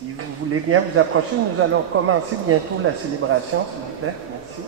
Si vous voulez bien vous approcher, nous allons commencer bientôt la célébration, s'il vous plaît. Merci.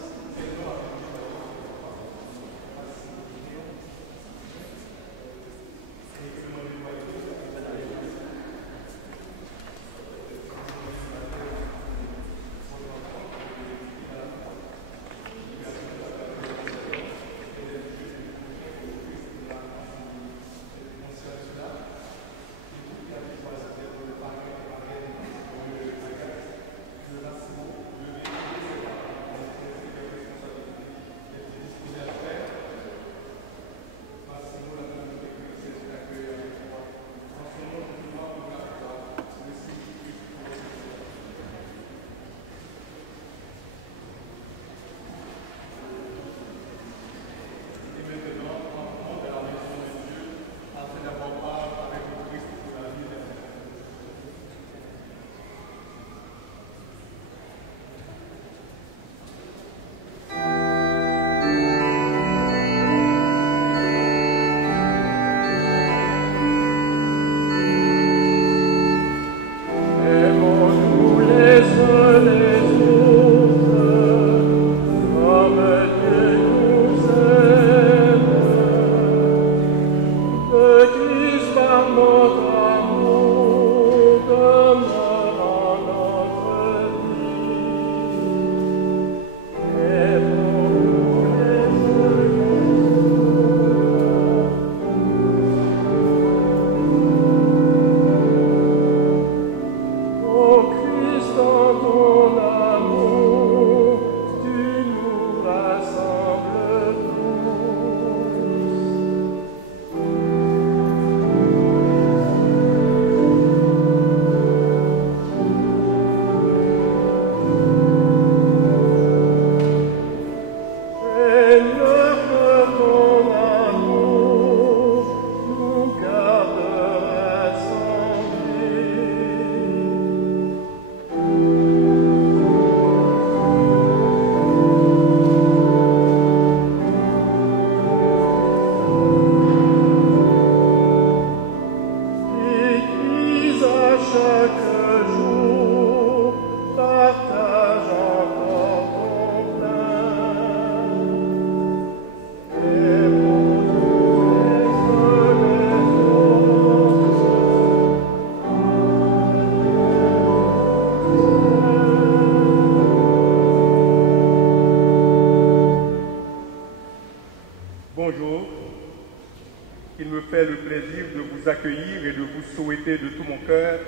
Accueillir et de vous souhaiter de tout mon cœur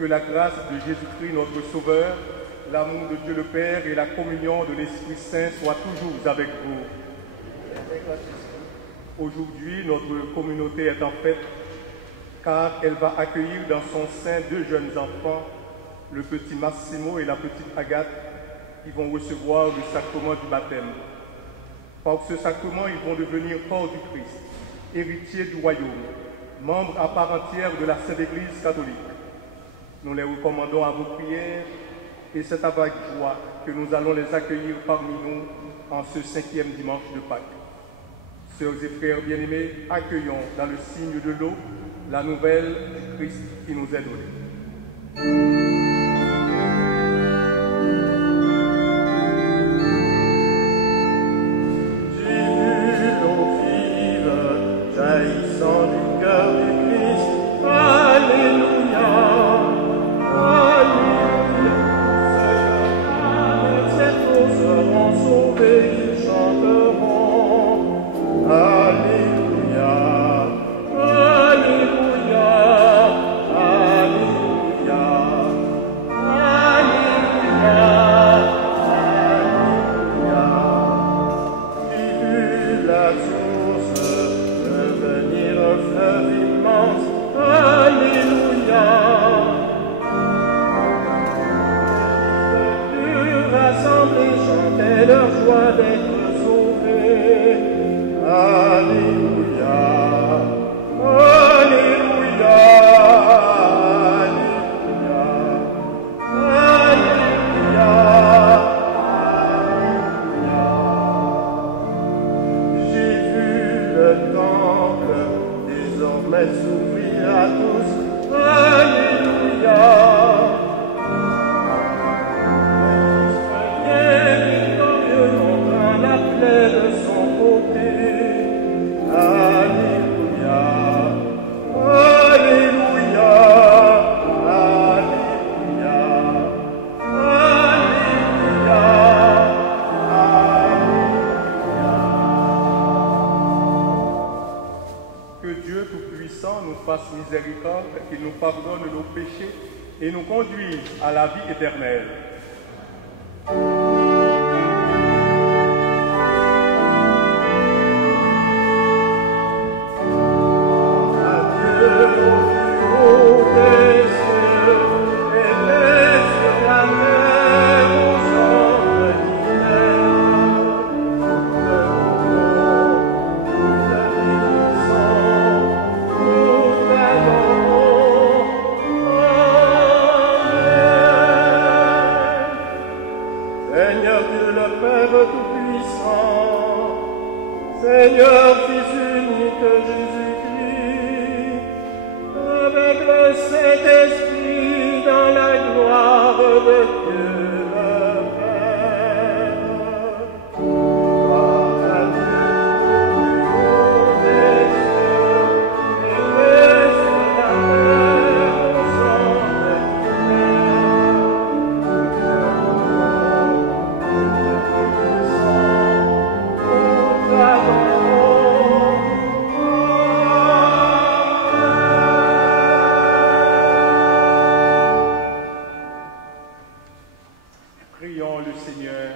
que la grâce de Jésus-Christ notre Sauveur, l'amour de Dieu le Père et la communion de l'Esprit Saint soient toujours avec vous. Aujourd'hui, notre communauté est en fête car elle va accueillir dans son sein deux jeunes enfants, le petit Massimo et la petite Agathe, qui vont recevoir le sacrement du baptême. Par ce sacrement, ils vont devenir corps du Christ, héritiers du royaume, membres à part entière de la Sainte Église catholique. Nous les recommandons à vos prières et c'est avec joie que nous allons les accueillir parmi nous en ce 5e dimanche de Pâques. Sœurs et frères bien-aimés, accueillons dans le signe de l'eau la nouvelle du Christ qui nous est donnée. Leur joie d'être sauvés. pourrait s'ouvrir à tous. Alléluia. De son côté, Alléluia, Alléluia, Alléluia, Alléluia, Alléluia. Que Dieu Tout-Puissant nous fasse miséricorde, qu'il nous pardonne nos péchés et nous conduise à la vie éternelle. Seigneur Dieu le Père Tout-Puissant, Seigneur Fils unique Jésus-Christ, avec le Saint-Esprit dans la gloire de Dieu le Père. Gloire à Dieu au haut des cieux, et paix sur la terre aux hommes qui Prions le Seigneur.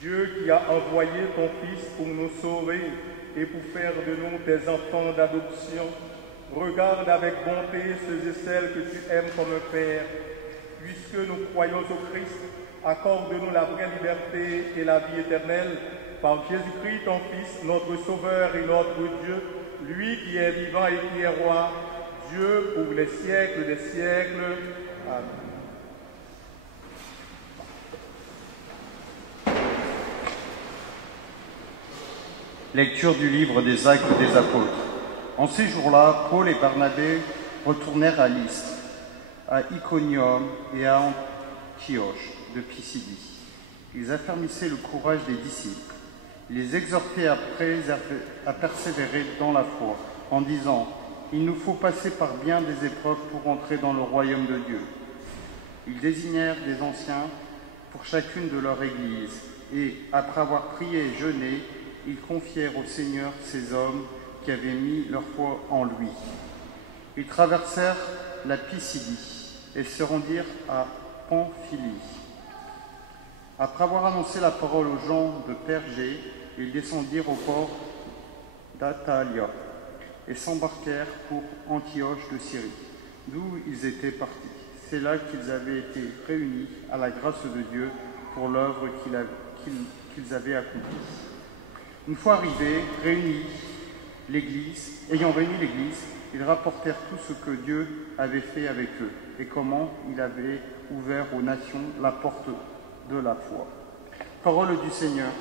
Dieu qui a envoyé ton Fils pour nous sauver et pour faire de nous tes enfants d'adoption, regarde avec bonté ceux et celles que tu aimes comme un Père. Puisque nous croyons au Christ, accorde-nous la vraie liberté et la vie éternelle par Jésus-Christ, ton Fils, notre Sauveur et notre Dieu, lui qui est vivant et qui est roi, Dieu pour les siècles des siècles. Amen. Lecture du livre des Actes des Apôtres. En ces jours-là, Paul et Barnabé retournèrent à Lystre, à Iconium et à Antioche de Pisidie. Ils affermissaient le courage des disciples. Ils les exhortaient à persévérer dans la foi, en disant « Il nous faut passer par bien des épreuves pour entrer dans le royaume de Dieu. » Ils désignèrent des anciens pour chacune de leur église, et, après avoir prié et jeûné, ils confièrent au Seigneur ces hommes qui avaient mis leur foi en lui. Ils traversèrent la Pisidie et se rendirent à Pamphylie. Après avoir annoncé la parole aux gens de Pergé, ils descendirent au port d'Attalia et s'embarquèrent pour Antioche de Syrie, d'où ils étaient partis. C'est là qu'ils avaient été réunis à la grâce de Dieu pour l'œuvre qu'ils avaient accomplie. Une fois arrivés, ayant réuni l'Église, ils rapportèrent tout ce que Dieu avait fait avec eux et comment il avait ouvert aux nations la porte de la foi. Parole du Seigneur.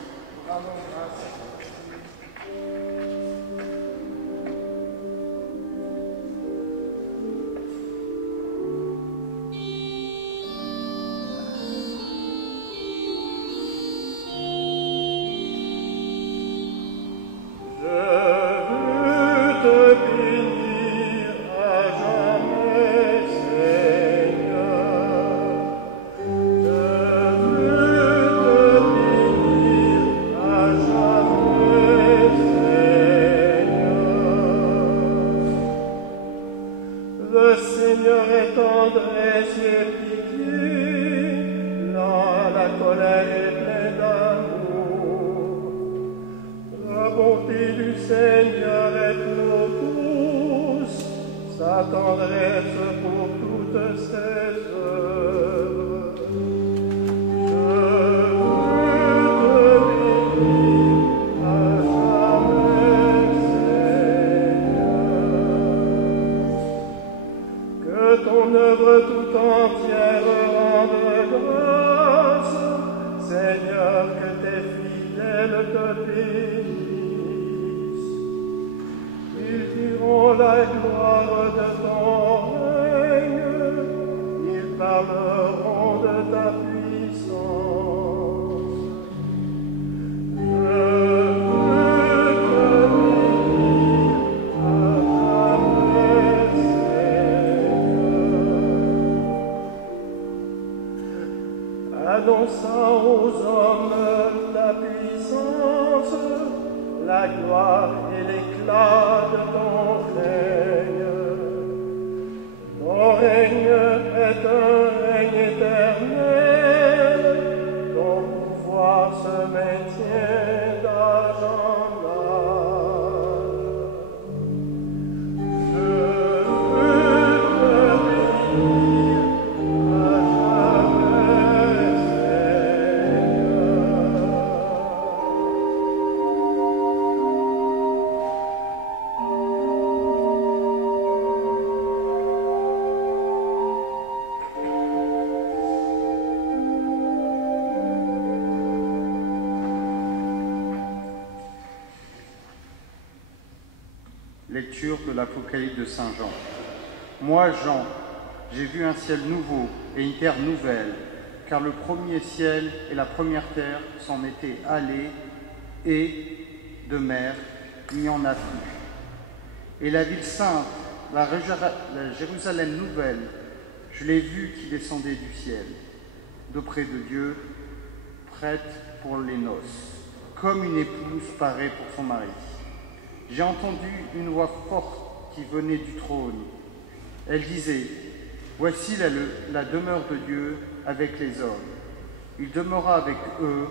Ils diront la gloire de ton règne, ils parleront de ta puissance. Je veux te bénir à jamais, Seigneur. Annonçant aux hommes ta puissance, la gloire et l'éclat de ton règne. Ton règne est un règne éternel, ton pouvoir se maintient d'âge en âge. Je veux te bénir à jamais, Seigneur. Lecture de l'Apocalypse de Saint Jean. Moi, Jean, j'ai vu un ciel nouveau et une terre nouvelle, car le premier ciel et la première terre s'en étaient allés, et de mer, il n'y en a plus. Et la ville sainte, la Jérusalem nouvelle, je l'ai vue qui descendait du ciel, d'auprès de Dieu, prête pour les noces, comme une épouse parée pour son mari. J'ai entendu une voix forte qui venait du trône. Elle disait, « Voici la demeure de Dieu avec les hommes. Il demeurera avec eux,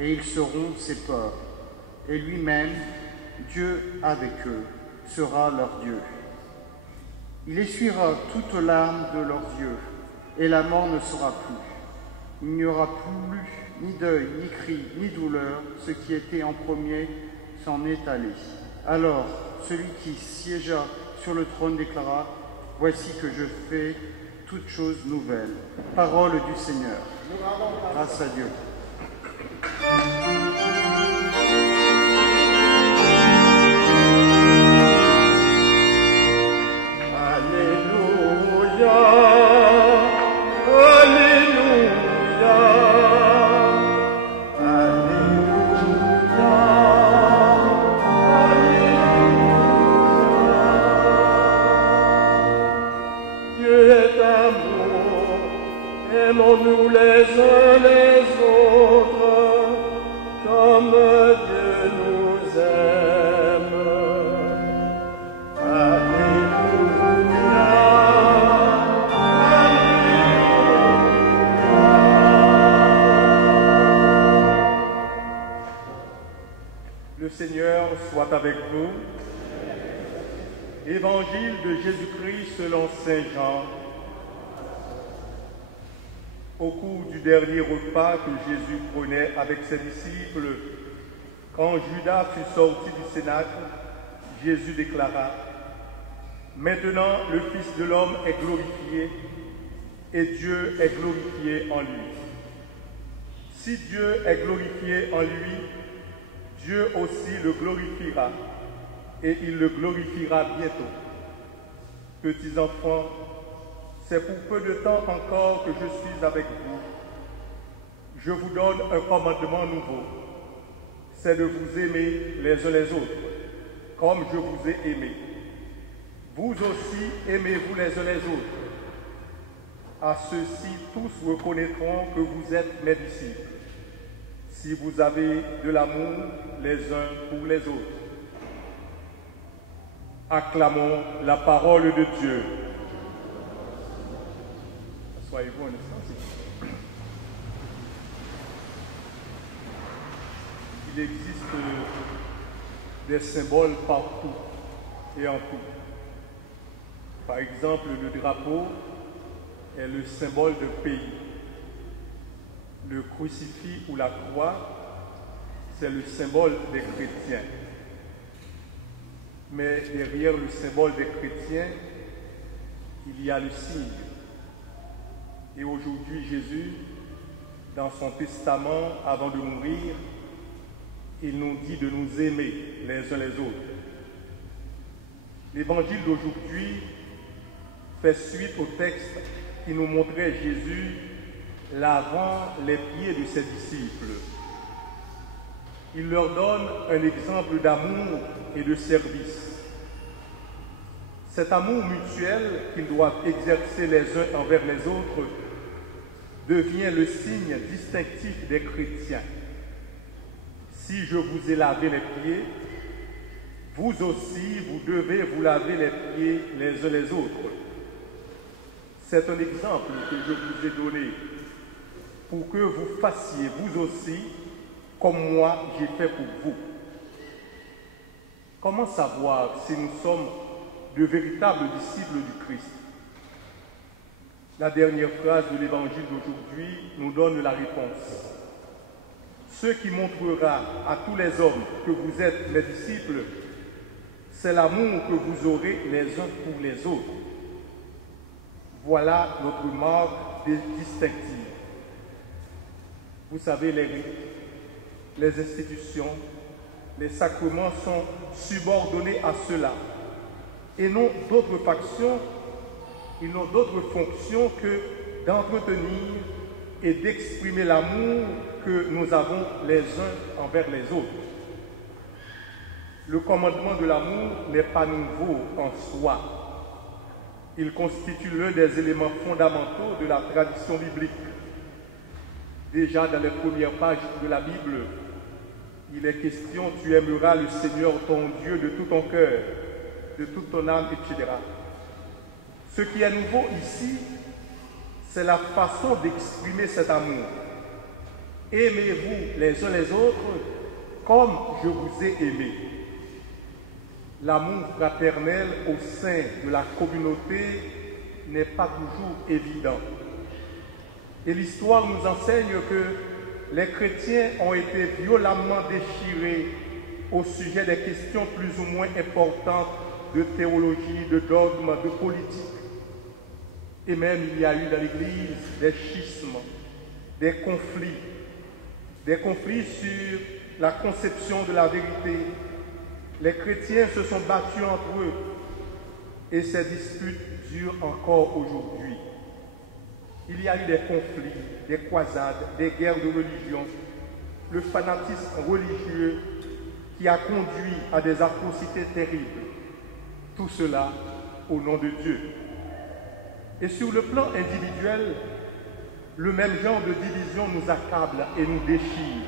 et ils seront ses peuples. Et lui-même, Dieu avec eux, sera leur Dieu. Il essuiera toute larme de leurs yeux, et la mort ne sera plus. Il n'y aura plus ni deuil, ni cri, ni douleur. Ce qui était en premier s'en est allé. » Alors, celui qui siégea sur le trône déclara, « Voici que je fais toutes choses nouvelles. » Parole du Seigneur. Grâce à Dieu. Alléluia, Alléluia, Alléluia, Alléluia. Dieu est amour, aimons-nous les uns les autres, comme Dieu nous aime. Le Seigneur soit avec vous. Évangile de Jésus-Christ selon Saint Jean. Au cours du dernier repas que Jésus prenait avec ses disciples, quand Judas fut sorti du cénacle, Jésus déclara, « Maintenant le Fils de l'homme est glorifié et Dieu est glorifié en lui. Si Dieu est glorifié en lui, Dieu aussi le glorifiera, et il le glorifiera bientôt. Petits enfants, c'est pour peu de temps encore que je suis avec vous. Je vous donne un commandement nouveau, c'est de vous aimer les uns les autres, comme je vous ai aimés. Vous aussi, aimez-vous les uns les autres. À ceux-ci, tous reconnaîtront que vous êtes mes disciples, si vous avez de l'amour les uns pour les autres. Acclamons la parole de Dieu. Soyez-vous un instant, s'il vous plaît. Il existe des symboles partout et en tout. Par exemple, le drapeau est le symbole d'un pays. Le crucifix ou la croix, c'est le symbole des chrétiens. Mais derrière le symbole des chrétiens, il y a le signe. Et aujourd'hui, Jésus, dans son testament, avant de mourir, il nous dit de nous aimer les uns les autres. L'évangile d'aujourd'hui fait suite au texte qui nous montrait Jésus lavant les pieds de ses disciples. Il leur donne un exemple d'amour et de service. Cet amour mutuel qu'ils doivent exercer les uns envers les autres devient le signe distinctif des chrétiens. Si je vous ai lavé les pieds, vous aussi, vous devez vous laver les pieds les uns les autres. C'est un exemple que je vous ai donné pour que vous fassiez vous aussi comme moi j'ai fait pour vous. Comment savoir si nous sommes de véritables disciples du Christ? La dernière phrase de l'évangile d'aujourd'hui nous donne la réponse. Ce qui montrera à tous les hommes que vous êtes mes disciples, c'est l'amour que vous aurez les uns pour les autres. Voilà notre marque distinctive. Vous savez, les rites, les institutions, les sacrements sont subordonnés à cela et n'ont d'autre faction, ils n'ont d'autre fonction que d'entretenir et d'exprimer l'amour que nous avons les uns envers les autres. Le commandement de l'amour n'est pas nouveau en soi. Il constitue l'un des éléments fondamentaux de la tradition biblique. Déjà dans les premières pages de la Bible, il est question « Tu aimeras le Seigneur ton Dieu de tout ton cœur, de toute ton âme, etc. » Ce qui est nouveau ici, c'est la façon d'exprimer cet amour. Aimez-vous les uns les autres comme je vous ai aimé. L'amour fraternel au sein de la communauté n'est pas toujours évident. Et l'histoire nous enseigne que les chrétiens ont été violemment déchirés au sujet des questions plus ou moins importantes de théologie, de dogme, de politique. Et même il y a eu dans l'Église des schismes, des conflits sur la conception de la vérité. Les chrétiens se sont battus entre eux et ces disputes durent encore aujourd'hui. Il y a eu des conflits, des croisades, des guerres de religion, le fanatisme religieux qui a conduit à des atrocités terribles. Tout cela au nom de Dieu. Et sur le plan individuel, le même genre de division nous accable et nous déchire.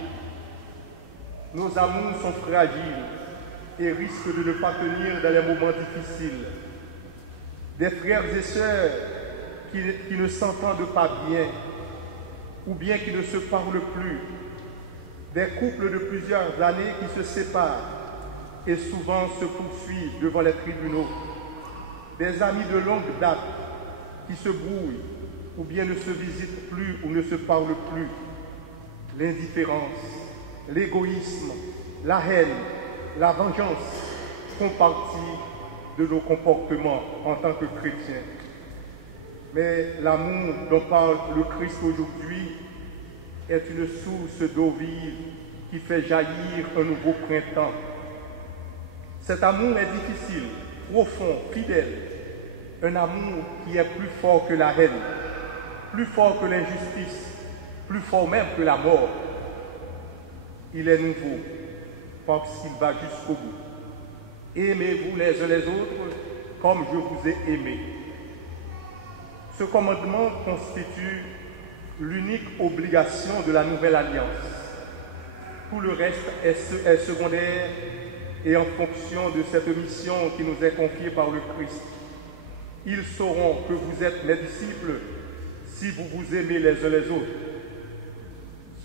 Nos amours sont fragiles et risquent de ne pas tenir dans les moments difficiles. Des frères et sœurs qui ne s'entendent pas bien, ou bien qui ne se parlent plus. Des couples de plusieurs années qui se séparent et souvent se poursuivent devant les tribunaux. Des amis de longue date qui se brouillent, ou bien ne se visitent plus ou ne se parlent plus. L'indifférence, l'égoïsme, la haine, la vengeance font partie de nos comportements en tant que chrétiens. Mais l'amour dont parle le Christ aujourd'hui est une source d'eau vive qui fait jaillir un nouveau printemps. Cet amour est difficile, profond, fidèle, un amour qui est plus fort que la haine, plus fort que l'injustice, plus fort même que la mort. Il est nouveau parce qu'il va jusqu'au bout. Aimez-vous les uns les autres comme je vous ai aimés. Ce commandement constitue l'unique obligation de la nouvelle alliance. Tout le reste est secondaire et en fonction de cette mission qui nous est confiée par le Christ. Ils sauront que vous êtes mes disciples si vous vous aimez les uns les autres.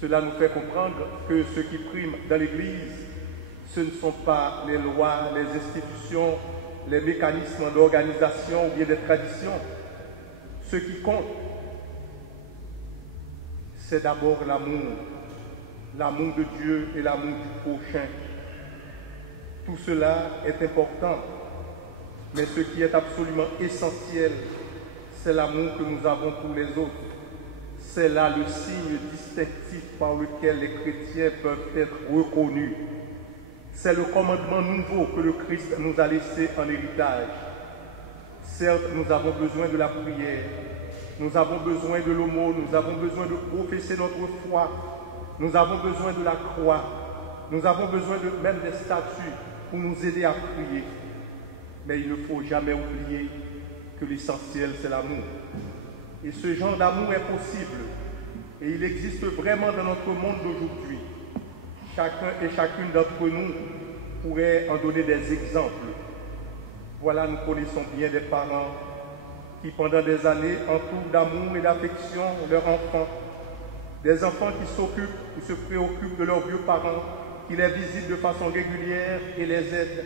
Cela nous fait comprendre que ce qui prime dans l'Église, ce ne sont pas les lois, les institutions, les mécanismes d'organisation ou bien des traditions. Ce qui compte, c'est d'abord l'amour de Dieu et l'amour du prochain. Tout cela est important, mais ce qui est absolument essentiel, c'est l'amour que nous avons pour les autres. C'est là le signe distinctif par lequel les chrétiens peuvent être reconnus. C'est le commandement nouveau que le Christ nous a laissé en héritage. Certes, nous avons besoin de la prière, nous avons besoin de l'aumône, nous avons besoin de professer notre foi, nous avons besoin de la croix, nous avons besoin de même des statues pour nous aider à prier. Mais il ne faut jamais oublier que l'essentiel, c'est l'amour. Et ce genre d'amour est possible. Et il existe vraiment dans notre monde d'aujourd'hui. Chacun et chacune d'entre nous pourrait en donner des exemples. Voilà, nous connaissons bien des parents qui, pendant des années, entourent d'amour et d'affection leurs enfants. Des enfants qui s'occupent ou se préoccupent de leurs vieux parents, qui les visitent de façon régulière et les aident.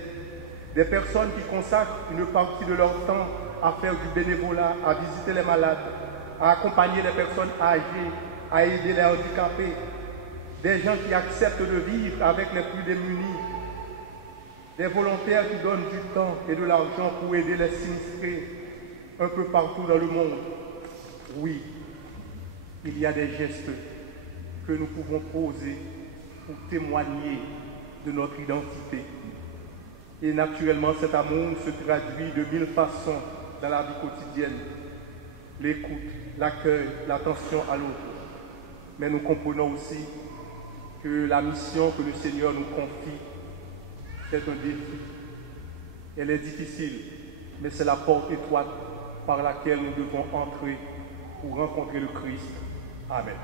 Des personnes qui consacrent une partie de leur temps à faire du bénévolat, à visiter les malades, à accompagner les personnes âgées, à aider les handicapés. Des gens qui acceptent de vivre avec les plus démunis. Des volontaires qui donnent du temps et de l'argent pour aider les sinistrés un peu partout dans le monde. Oui, il y a des gestes que nous pouvons poser pour témoigner de notre identité. Et naturellement, cet amour se traduit de 1000 façons dans la vie quotidienne. L'écoute, l'accueil, l'attention à l'autre. Mais nous comprenons aussi que la mission que le Seigneur nous confie, c'est un défi. Elle est difficile, mais c'est la porte étroite par laquelle nous devons entrer pour rencontrer le Christ. Amen.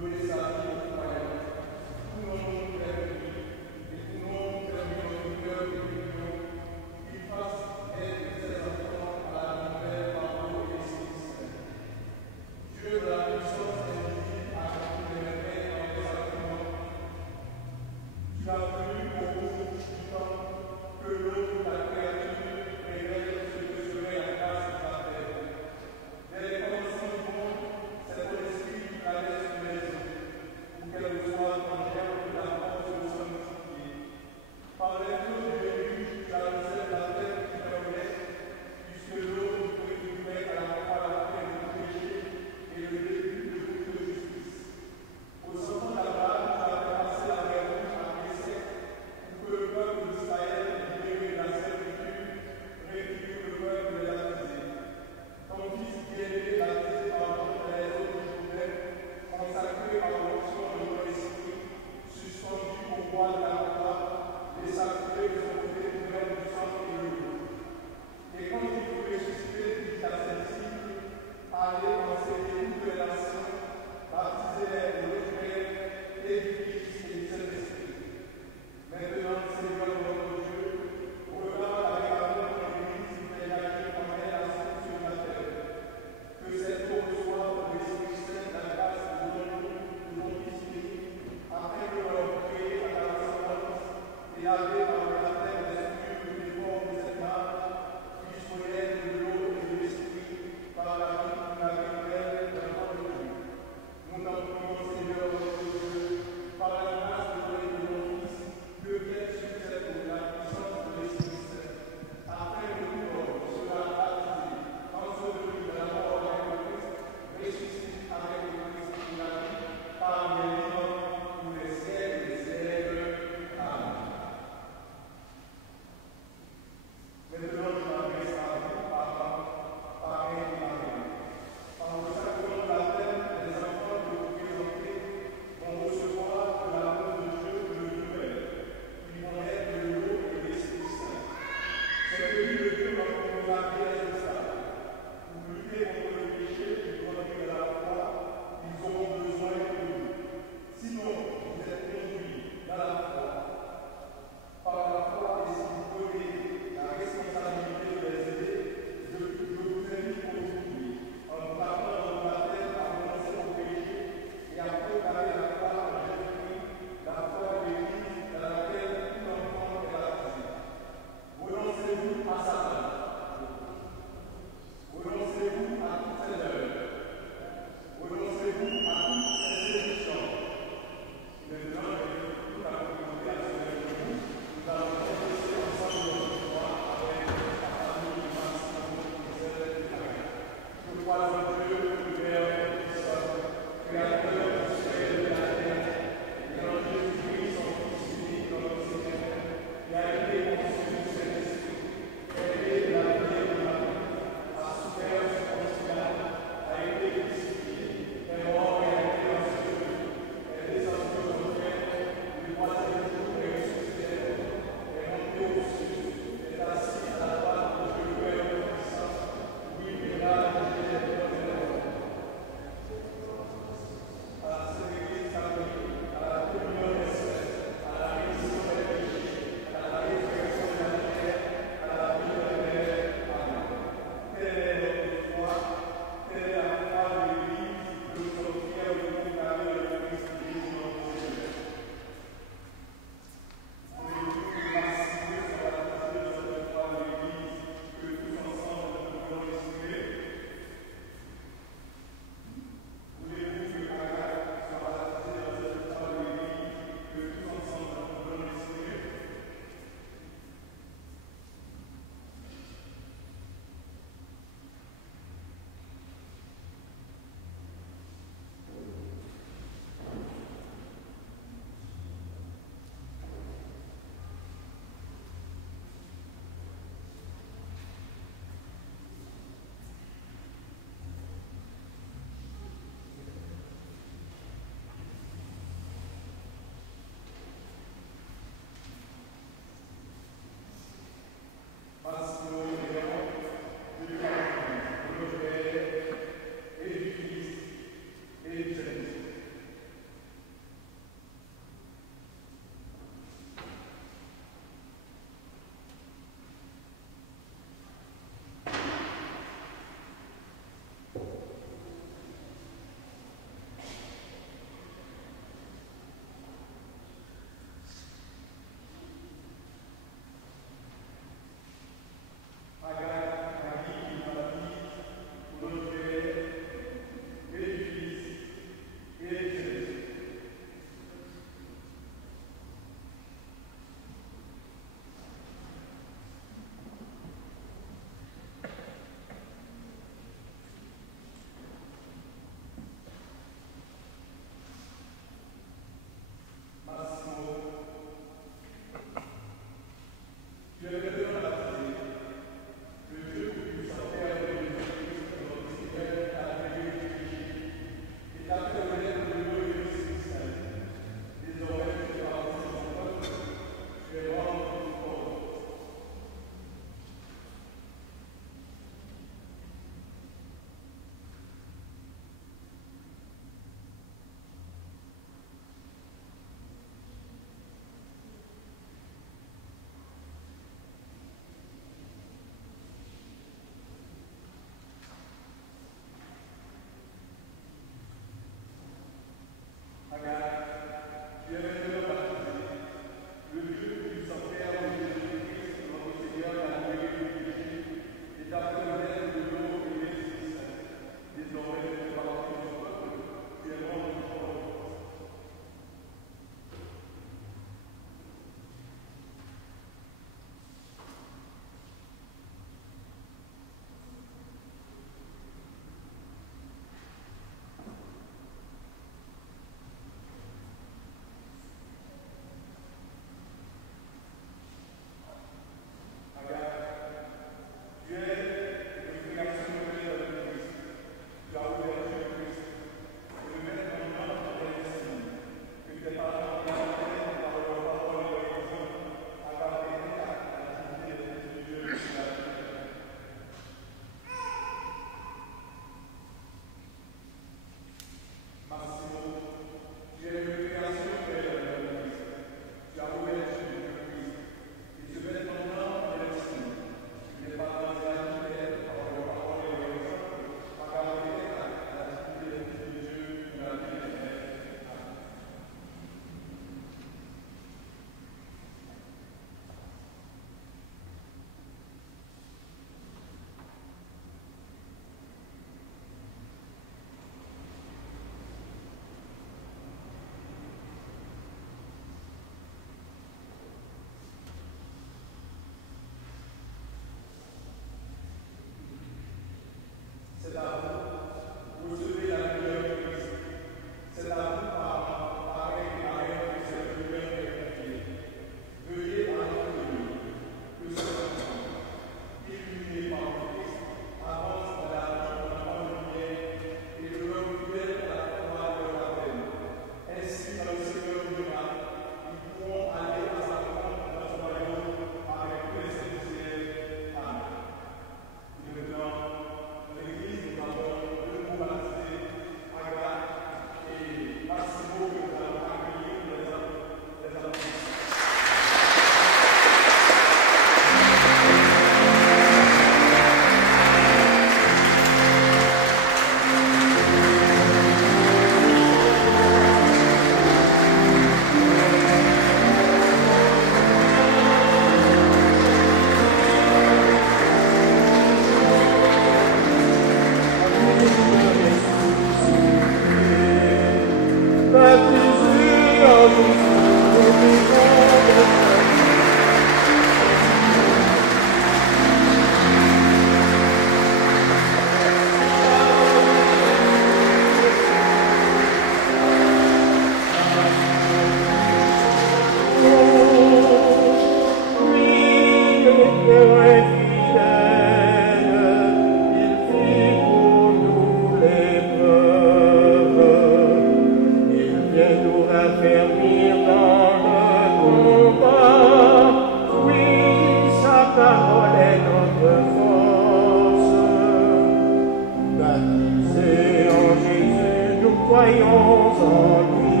croyons en lui,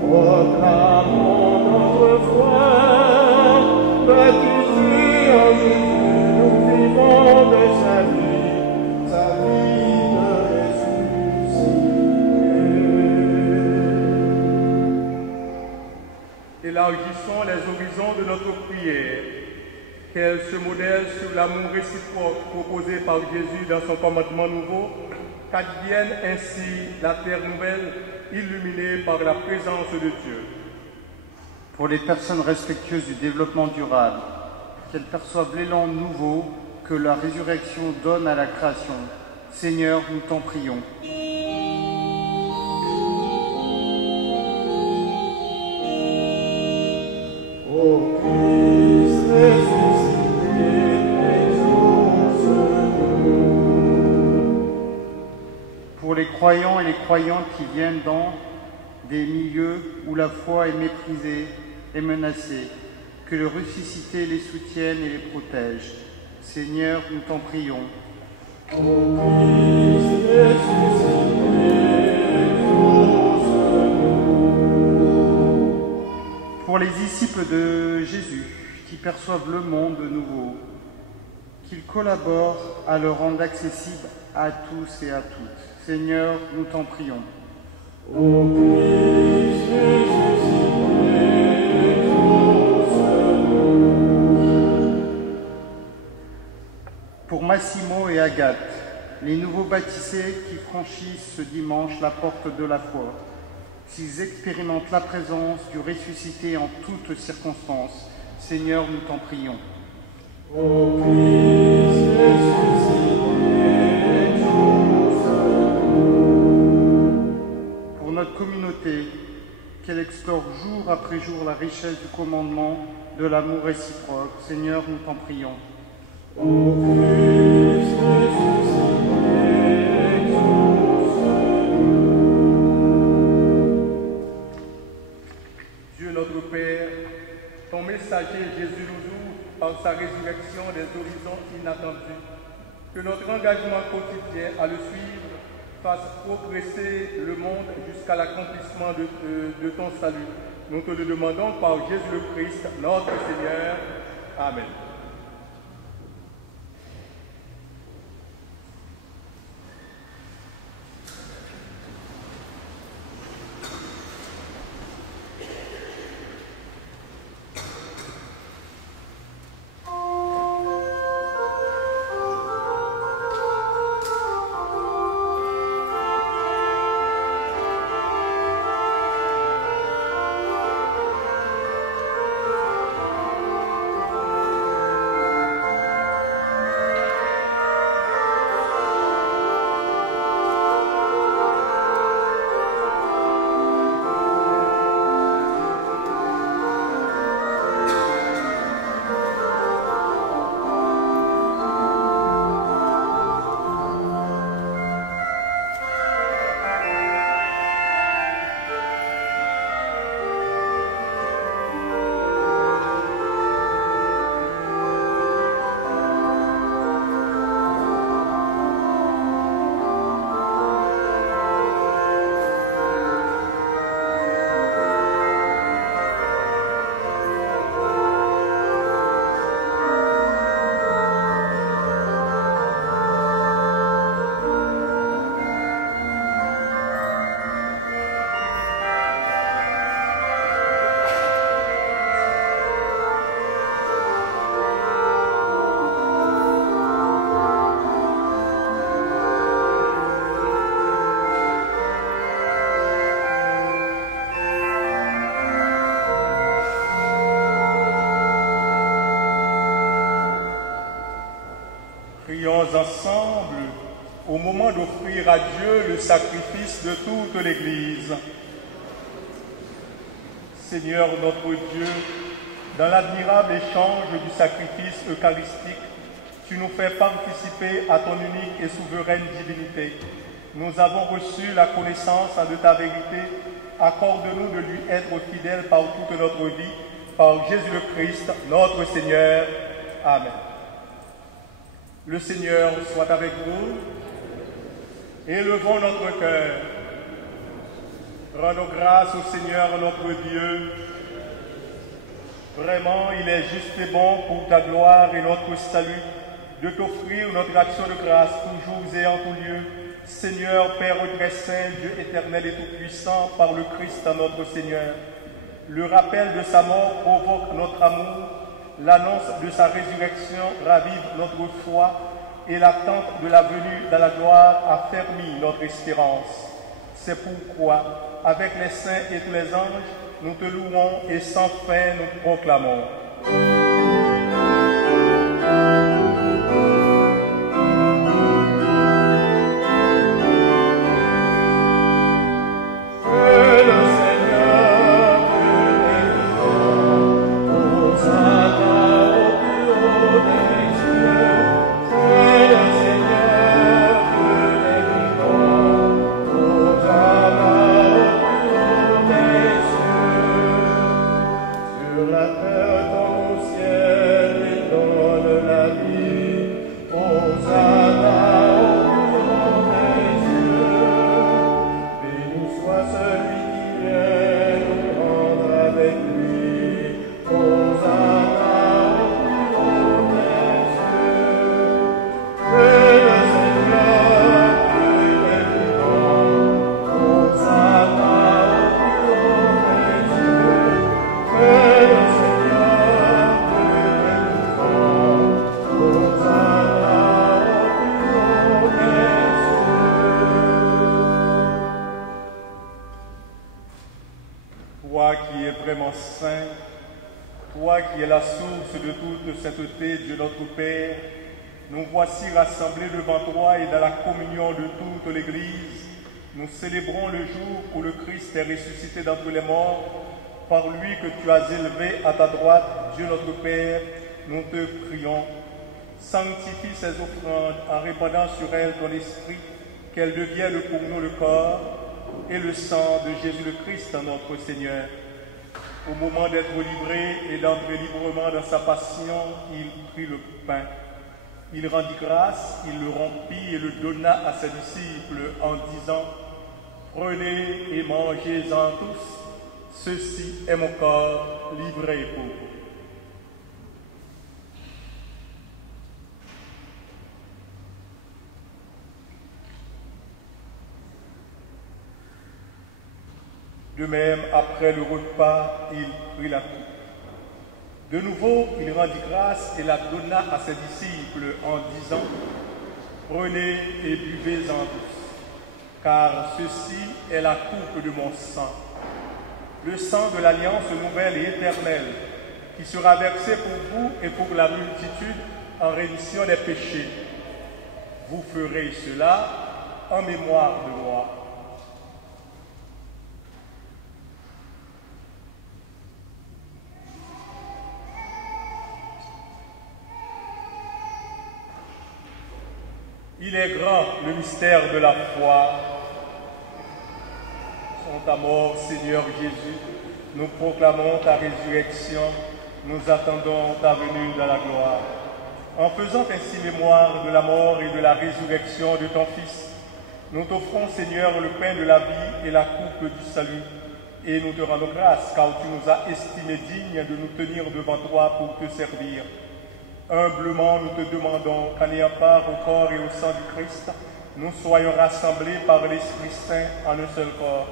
proclamons notre foi, baptisés en Jésus, nous vivons de sa vie de ressuscité. Élargissons les horizons de notre prière, qu'elle se modèle sur l'amour réciproque proposé par Jésus dans son commandement nouveau, qu'advienne ainsi la terre nouvelle illuminée par la présence de Dieu. Pour les personnes respectueuses du développement durable, qu'elles perçoivent l'élan nouveau que la résurrection donne à la création, Seigneur, nous t'en prions. Ô Christ ressuscité, exauce-nous. Pour les croyants et les croyantes qui viennent dans des milieux où la foi est méprisée et menacée, que le ressuscité les soutienne et les protège. Seigneur, nous t'en prions. Ô Christ ressuscité, exauce-nous. Pour les disciples de Jésus qui perçoivent le monde de nouveau, qu'ils collaborent à le rendre accessible à tous et à toutes. Seigneur, nous t'en prions. Ô Christ ressuscité, exauce-nous. Pour Massimo et Agathe, les nouveaux baptisés qui franchissent ce dimanche la porte de la foi, s'ils expérimentent la présence du ressuscité en toutes circonstances, Seigneur, nous t'en prions. Ô Christ ressuscité, exauce-nous. Pour notre communauté, qu'elle explore jour après jour la richesse du commandement de l'amour réciproque, Seigneur, nous t'en prions. Ô Christ ressuscité, exauce-nous. Dieu notre Père, ton messager Jésus nous ouvre par sa résurrection des horizons inattendus. Que notre engagement quotidien à le suivre fasse progresser le monde jusqu'à l'accomplissement de ton salut. Nous te le demandons par Jésus le Christ, notre Seigneur. Amen. Prions ensemble au moment d'offrir à Dieu le sacrifice de toute l'Église. Seigneur notre Dieu, dans l'admirable échange du sacrifice eucharistique, tu nous fais participer à ton unique et souveraine divinité. Nous avons reçu la connaissance de ta vérité. Accorde-nous de lui être fidèles par toute notre vie, par Jésus le Christ, notre Seigneur. Amen. Le Seigneur soit avec vous. Élevons notre cœur. Rendons grâce au Seigneur notre Dieu. Vraiment, il est juste et bon pour ta gloire et notre salut de t'offrir notre action de grâce toujours et en tout lieu. Seigneur, Père très saint, Dieu éternel et tout-puissant, par le Christ notre Seigneur. Le rappel de sa mort provoque notre amour, l'annonce de sa résurrection ravive notre foi et l'attente de la venue dans la gloire affermit notre espérance. C'est pourquoi, avec les saints et tous les anges, nous te louons et sans fin nous proclamons. Toi qui es vraiment saint, toi qui es la source de toute sainteté, Dieu notre Père, nous voici rassemblés devant toi et dans la communion de toute l'Église. Nous célébrons le jour où le Christ est ressuscité d'entre les morts, par lui que tu as élevé à ta droite, Dieu notre Père, nous te prions. Sanctifie ces offrandes en répandant sur elles ton esprit, qu'elles deviennent pour nous le corps et le sang de Jésus le Christ, notre Seigneur. Au moment d'être livré et d'entrer librement dans sa passion, il prit le pain. Il rendit grâce, il le rompit et le donna à ses disciples en disant « Prenez et mangez-en tous, ceci est mon corps livré pour vous. » De même, après le repas, il prit la coupe. De nouveau, il rendit grâce et la donna à ses disciples en disant « Prenez et buvez-en tous, car ceci est la coupe de mon sang, le sang de l'alliance nouvelle et éternelle, qui sera versé pour vous et pour la multitude en rémission des péchés. Vous ferez cela en mémoire de moi. » Il est grand le mystère de la foi. Sans ta mort, Seigneur Jésus, nous proclamons ta résurrection, nous attendons ta venue dans la gloire. En faisant ainsi mémoire de la mort et de la résurrection de ton Fils, nous t'offrons, Seigneur, le pain de la vie et la coupe du salut, et nous te rendons grâce, car tu nous as estimés dignes de nous tenir devant toi pour te servir. Humblement, nous te demandons qu'en ayant part au corps et au sang du Christ, nous soyons rassemblés par l'Esprit Saint en un seul corps.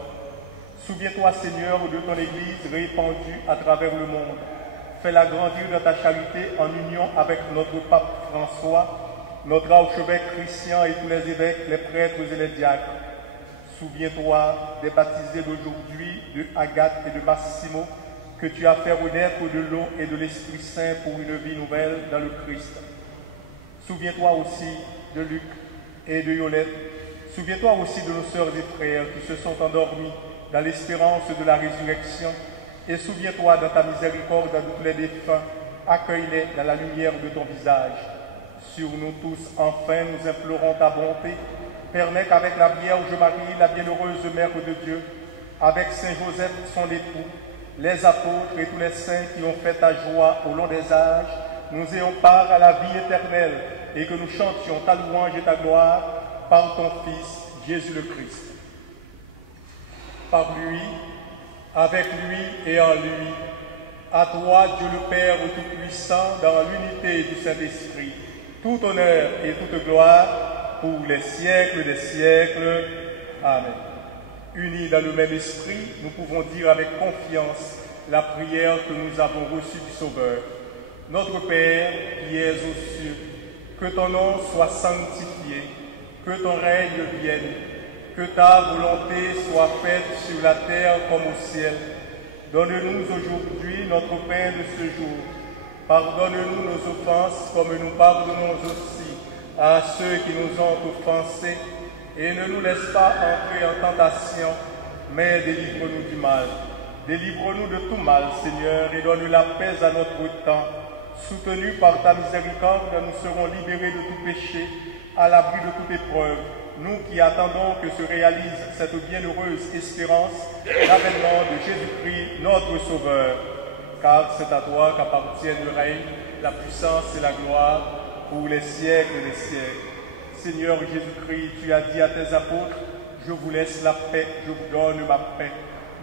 Souviens-toi, Seigneur, de ton Église répandue à travers le monde. Fais-la grandir dans ta charité en union avec notre pape François, notre archevêque Christian et tous les évêques, les prêtres et les diacres. Souviens-toi des baptisés d'aujourd'hui, de Agathe et de Massimo, que tu as fait renaître de l'eau et de l'Esprit Saint pour une vie nouvelle dans le Christ. Souviens-toi aussi de Luc et de Yolette. Souviens-toi aussi de nos sœurs et frères qui se sont endormis dans l'espérance de la résurrection. Et souviens-toi dans ta miséricorde de tous les défunts, accueille-les dans la lumière de ton visage. Sur nous tous, enfin, nous implorons ta bonté. Permets qu'avec la Vierge Marie, la bienheureuse Mère de Dieu, avec Saint Joseph, son époux, les apôtres et tous les saints qui ont fait ta joie au long des âges, nous ayons part à la vie éternelle et que nous chantions ta louange et ta gloire par ton Fils, Jésus le Christ. par lui, avec lui et en lui. À toi, Dieu le Père Tout-Puissant, dans l'unité du Saint-Esprit, tout honneur et toute gloire pour les siècles des siècles. Amen. Unis dans le même esprit, nous pouvons dire avec confiance la prière que nous avons reçue du Sauveur. Notre Père qui es aux cieux, que ton nom soit sanctifié, que ton règne vienne, que ta volonté soit faite sur la terre comme au ciel. Donne-nous aujourd'hui notre pain de ce jour. Pardonne-nous nos offenses comme nous pardonnons aussi à ceux qui nous ont offensés. Et ne nous laisse pas entrer en tentation, mais délivre-nous du mal. Délivre-nous de tout mal, Seigneur, et donne la paix à notre temps. Soutenus par ta miséricorde, nous serons libérés de tout péché, à l'abri de toute épreuve. Nous qui attendons que se réalise cette bienheureuse espérance, l'avènement de Jésus-Christ, notre Sauveur. Car c'est à toi qu'appartiennent le règne, la puissance et la gloire pour les siècles des siècles. Seigneur Jésus-Christ, tu as dit à tes apôtres, je vous laisse la paix, je vous donne ma paix.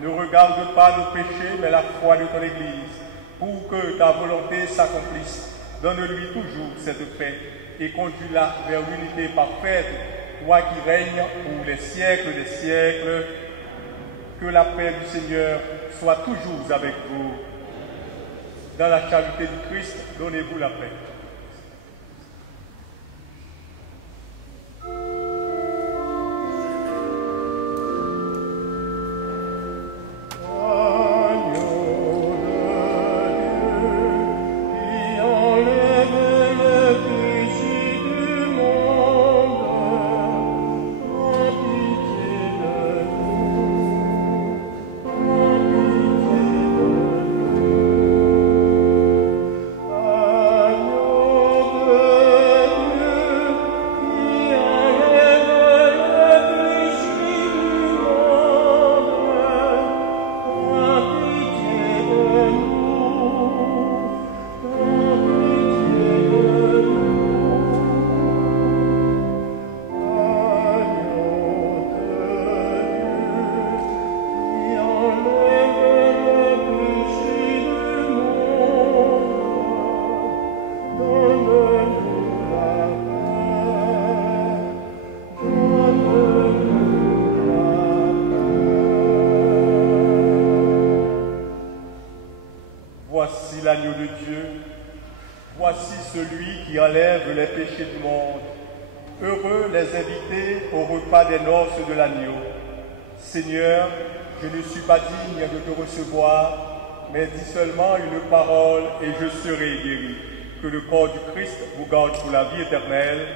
Ne regarde pas nos péchés, mais la foi de ton Église, pour que ta volonté s'accomplisse. Donne-lui toujours cette paix et conduis-la vers l'unité parfaite, toi qui règnes pour les siècles des siècles. Que la paix du Seigneur soit toujours avec vous. Dans la charité du Christ, donnez-vous la paix. Voici l'agneau de Dieu, voici celui qui enlève les péchés du monde. Heureux les invités au repas des noces de l'agneau. Seigneur, je ne suis pas digne de te recevoir, mais dis seulement une parole et je serai guéri. Que le corps du Christ vous garde pour la vie éternelle.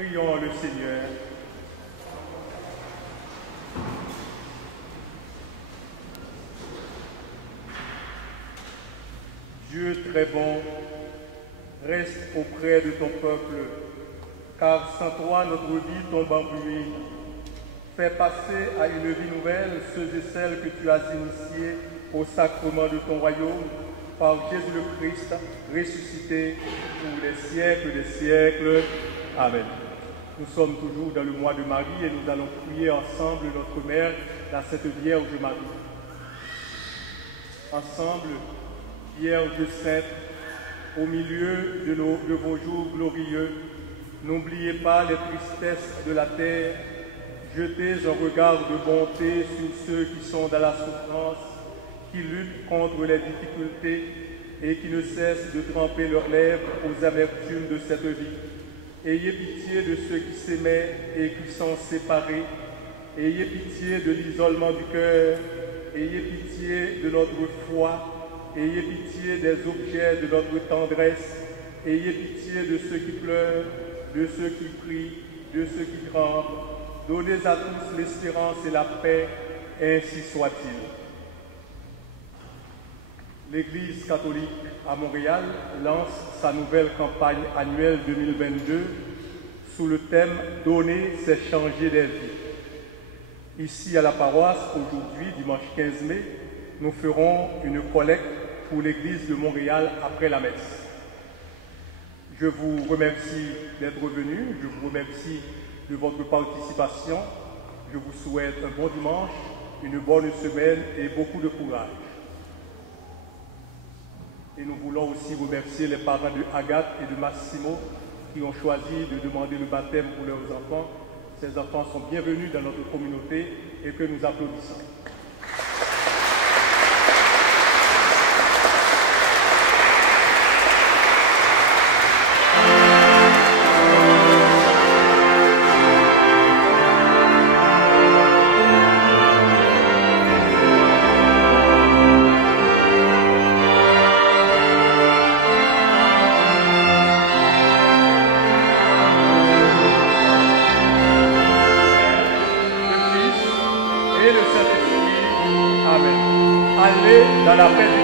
Prions le Seigneur. Dieu très bon, reste auprès de ton peuple, car sans toi notre vie tombe en ruine. Fais passer à une vie nouvelle ceux et celles que tu as initiés au sacrement de ton royaume, par Jésus le Christ, ressuscité pour les siècles des siècles. Amen. Nous sommes toujours dans le mois de Marie et nous allons prier ensemble notre Mère, la Sainte Vierge Marie. Ensemble, Vierge Sainte, au milieu de vos jours glorieux, n'oubliez pas les tristesses de la terre, jetez un regard de bonté sur ceux qui sont dans la souffrance, qui luttent contre les difficultés et qui ne cessent de tremper leurs lèvres aux amertumes de cette vie. Ayez pitié de ceux qui s'aimaient et qui sont séparés. Ayez pitié de l'isolement du cœur. Ayez pitié de notre foi. Ayez pitié des objets de notre tendresse. Ayez pitié de ceux qui pleurent, de ceux qui prient, de ceux qui tremblent. Donnez à tous l'espérance et la paix, ainsi soit-il. L'Église catholique à Montréal lance sa nouvelle campagne annuelle 2022 sous le thème « Donner, c'est changer des vies ». Ici à la paroisse, aujourd'hui, dimanche 15 mai, nous ferons une collecte pour l'Église de Montréal après la messe. Je vous remercie d'être venus, je vous remercie de votre participation. Je vous souhaite un bon dimanche, une bonne semaine et beaucoup de courage. Et nous voulons aussi remercier les parents de Agathe et de Massimo qui ont choisi de demander le baptême pour leurs enfants. Ces enfants sont bienvenus dans notre communauté et que nous applaudissons. Dans la paix